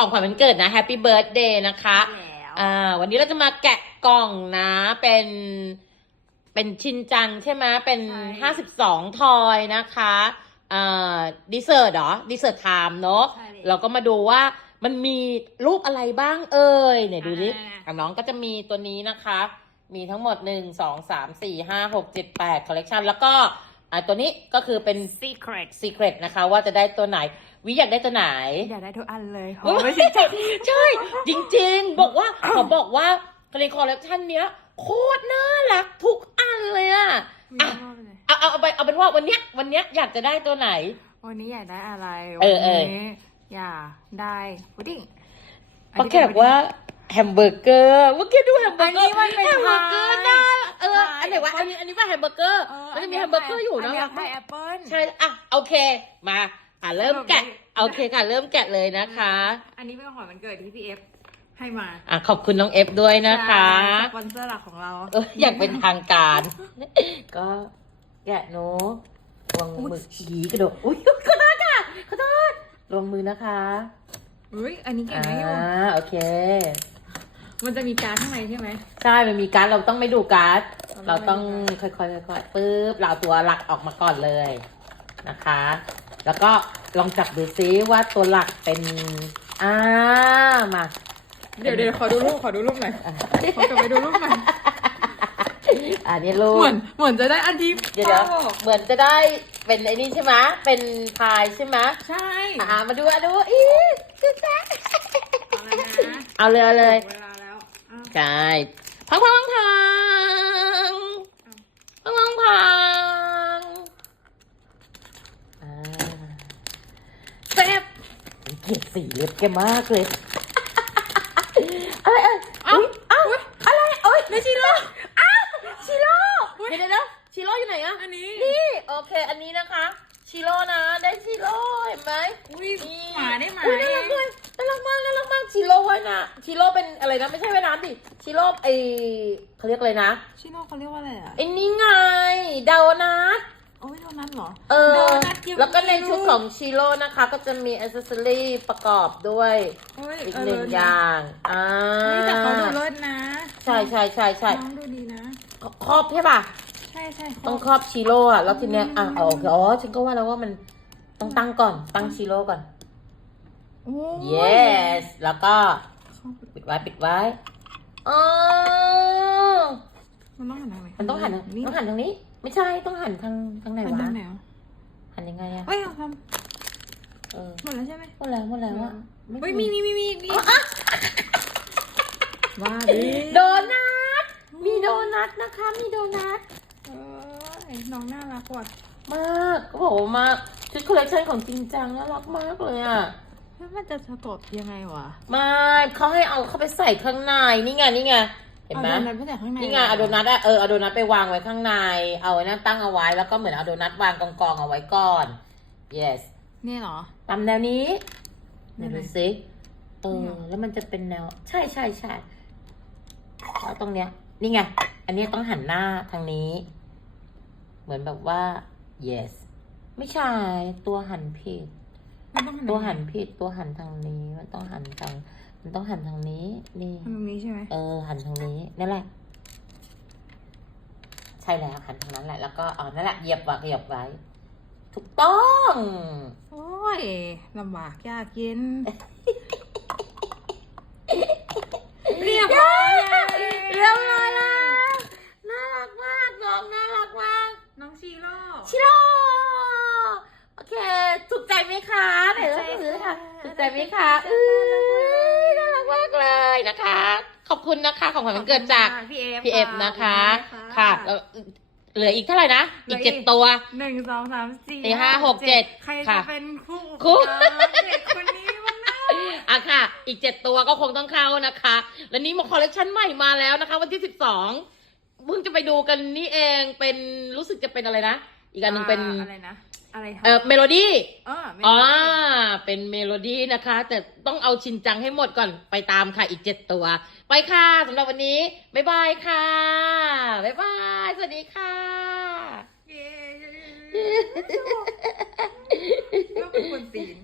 ของขวัญวันเกิดนะ Happy Birthday นะคะแล้วอ่าวันนี้เราจะมาแกะกล่องนะ เป็น เป็นชินจังใช่ไหมเป็นห้าสิบสองทอยนะคะอ่าดีเซอร์เหรอดีเซอร์ไทม์เนาะใช่เลยเราก็มาดูว่ามันมีรูปอะไรบ้างเอ่ยเนี่ยดูดิอ่าอะน้องก็จะมีตัวนี้นะคะ มีทั้งหมดหนึ่งสองสามสี่ห้าหกเจ็ดแปดคอลเลกชันแล้วก็ อ่าตัวนี้ก็คือเป็น secret Secret นะคะ ว่าจะได้ตัวไหน วิอยากได้ตัวไหน อยากได้ทุกอันเลยโอ้ยใช่ จริงๆ บอกว่าขอบอกว่าในคอลเลกชันเนี้ย โคตรน่ารักทุกอันเลยอะอะเอาเอาเอาไปเอาเป็นว่าวันเนี้ยวันเนี้ยอยากจะได้ตัวไหน วันนี้อยากได้อะไรเออเออวันนี้อยากได้พุดดิ้งปาแขกว่าแฮมเบอร์เกอร์เมื่อกี้ดูแฮมเบอร์เกอร์อันนี้มันเป็นแฮมเบอร์เกอร์พายน่าเออพายอัน ไหนวะอันนี้อันนี้ว่าแฮมเบอร์เกอร์แล้วจะมีแฮมเบอร์เกอร์อยู่นะอยากได้แอปเปิ้ลใช่อะโอเคมาอะเริ่มแกะโอเคค่ะเริ่มแกะเลยนะคะ อันนี้เป็นของขวัญวันเกิดที่พี่เอฟให้มาอะขอบคุณน้องเอฟด้วยนะคะใช่สปอนเซอร์หลักของเราเอออยากเป็นทางการ ก็แกะเนอะวางมือขีกระโดดอุ้ยขอโทษค่ะขอโทษลงมือนะคะอุ้ยอันนี้เก่งอ่านะอยู่โอเค มันจะมีการดข้างในใช่ไหมใช่มันมีการ์ดเราต้องไม่ดูการ์ด เราเราต้ต้อองงไม่ดูค่อยๆค่อยๆปึ๊บเราเอาตัวหลักออกมาก่อนเลยนะคะ แล้วก็ลองจับดูซิว่าตัวหลักเป็นอ่ามาเดี๋ยวเดี๋ยวขอดูรูปขอดูรูปหน่อยอะขอกลับไปดูรูปหน่อยอันนี้ลูเหมืกอนเหมือนจะได้อันที่เดี๋ยวเดี๋ยวพ่อบอกเหมือนจะได้เป็นไอ้นี่ใช่ไหมเป็นพายใช่ไหมใช่อ่ามาดูอะดูอีคือแซ่เอาเลยนะเอาเลยเอาเลยเวลาแล้วอ้าวใช่พังพังพังพังพังพังพังอ่าแซ่บเกลียด สีเล็บแกมากเลย อะไรเอ้ยเอ้าอุ๊ยเอ้าอะไรโอ้ยไม่ชิโร่อ้าวชิโร่เดี๋ยวเดี๋ยวเดี๋ยวชิโร่อยู่ไหนอะอันนี้ นี่โอเค อันนี้นะคะชิโร่นะได้ชิโร่เห็นไหมอุ้ยนี่หมาได้หมาอุ๊ยเอน่ารักงเลยน่ารักมากน่ารักมากชิโร่ว่ายนะชิโร่เป็นอะไรนะไม่ใช่ว่ายน้ำดิชิโร่ไอเขาเรียกอะไรนะชิโร่เขาเรียกว่าอะไรอะไอ้นี่ไงดาวนัท โอ้ยโดนัทเหรอเออโดนัทกิฟต์แล้วก็ในชุดของชิโร่นะคะ ก็จะมีอ c เซสซอรี่ประกอบด้วยโอ้ยอีกเออหนึ่งอย่างอ่าเฮ้ยแต่เขาดูเลิศนะใช่ใช่ใช่ใช่น้องดูดีนะ ครอบใช่ป่ะ ใช่ใช่ต้องครอบชิโร่อะแล้วทีเนี้ยอะเอาโอเคอ๋อฉันก็ว่าแล้วว่ามันต้องตั้งก่อนตั้งชิโร่ก่อน โอ้ย yes แล้วก็ปิดไว้ปิดไว้อ๋อมันต้องหันทางไหนมันต้องหันนี่ต้องหันทางนี้ ไม่ใช่ต้องหันทางทางไหนหันวะทางไหนอะหันยังไงอะเฮ้ยเอาทเออำหมดแล้วใช่ไหมหมดแล้วหมดแล้วอะเฮ้ยมีมีมีมีอีกนี่ว่าดิโดนัทมีโดนัทนะคะ มีโดนัทเออน้องน่ารักว่ะมากก็บอกว่ามากชุดคอลเลคชันของจริงจังน่ารักมากเลยอะแล้วมันจะสะกดยังไงวะ ไม่เขาให้เอาเข้าไปใส่ข้างในนี่ไงนี่ไง เห็นไหมอาโดนัทไปใส่ข้างในนี่ไงเอาโดนัทอะเออเอาโดนัทไปวางไว้ข้างใน เอาไว้นั่นตั้งเอาไว้ แล้วก็เหมือนเอาโดนัทวางกองกองๆเอาไว้ก่อน yes นี่เหรอ ตามแนวนี้นี่เดี๋ยวไหมดูสิเอนี่อ เหรอ แล้วมันจะเป็นแนว ใช่ใช่ใช่แล้วตรงเนี้ย นี่ไง อันนี้ต้องหันหน้าทางนี้ เหมือนแบบว่า yes ไม่ใช่ ตัวหันผิด มันต้องหันตัวหันผิดตัวหันทางนี้ มันต้องหันทาง มันต้องหันทางนี้ นี่ทำตรงนี้ใช่ไหมเออ หันทางนี้นั่นแหละ ใช่แล้วหันทางนั้นแหละ แล้วก็เอานั่นแหละเหยียบไว้เหยียบไว้ ถูกต้อง โอ้ยลำบากยากเย็นเรียบร้อย เรียบร้อยแล้ว น่ารักมากน้องน่ารักมาก น้องชีโร่ ชิโร่โอเค ถูกใจไหมคะไหนเราถือค่ะ ถูก ใจไหมคะอือน่ารักมากเลยนะคะ ขอบคุณนะคะ ของขวัญวันเกิดจากพี่เอฟพี่เอฟนะคะ ค่ะแล้วเหลืออีกเท่าไหร่นะ อีกเจ็ดตัวหนึ่งสองสามสี่สี่ห้าหกเจ็ดใครค่ะจะเป็นคู่คู่กับเด็กคนนี้มันน่ารักอะค่ะ อีกเจ็ดตัวก็คงต้องเข้านะคะ และนี่มาคอลเลคชันใหม่มาแล้วนะคะ วันที่สิบสองเพิ่งจะไปดูกันนี่เองเป็นรู้สึกจะเป็นอะไรนะ อีกอันหนึ่งเป็นอะไรนะ อะไรคะเออเมโลดี้เออไม่อ่าได้เป็นเมโลดี้นะคะ แต่ต้องเอาชินจังให้หมดก่อนไปตามค่ะอีกเจ็ดตัว ไปค่ะสำหรับวันนี้ บ๊ายบายค่ะ บ๊ายบาย สวัสดีค่ะเย้ก็เป็นคนตีน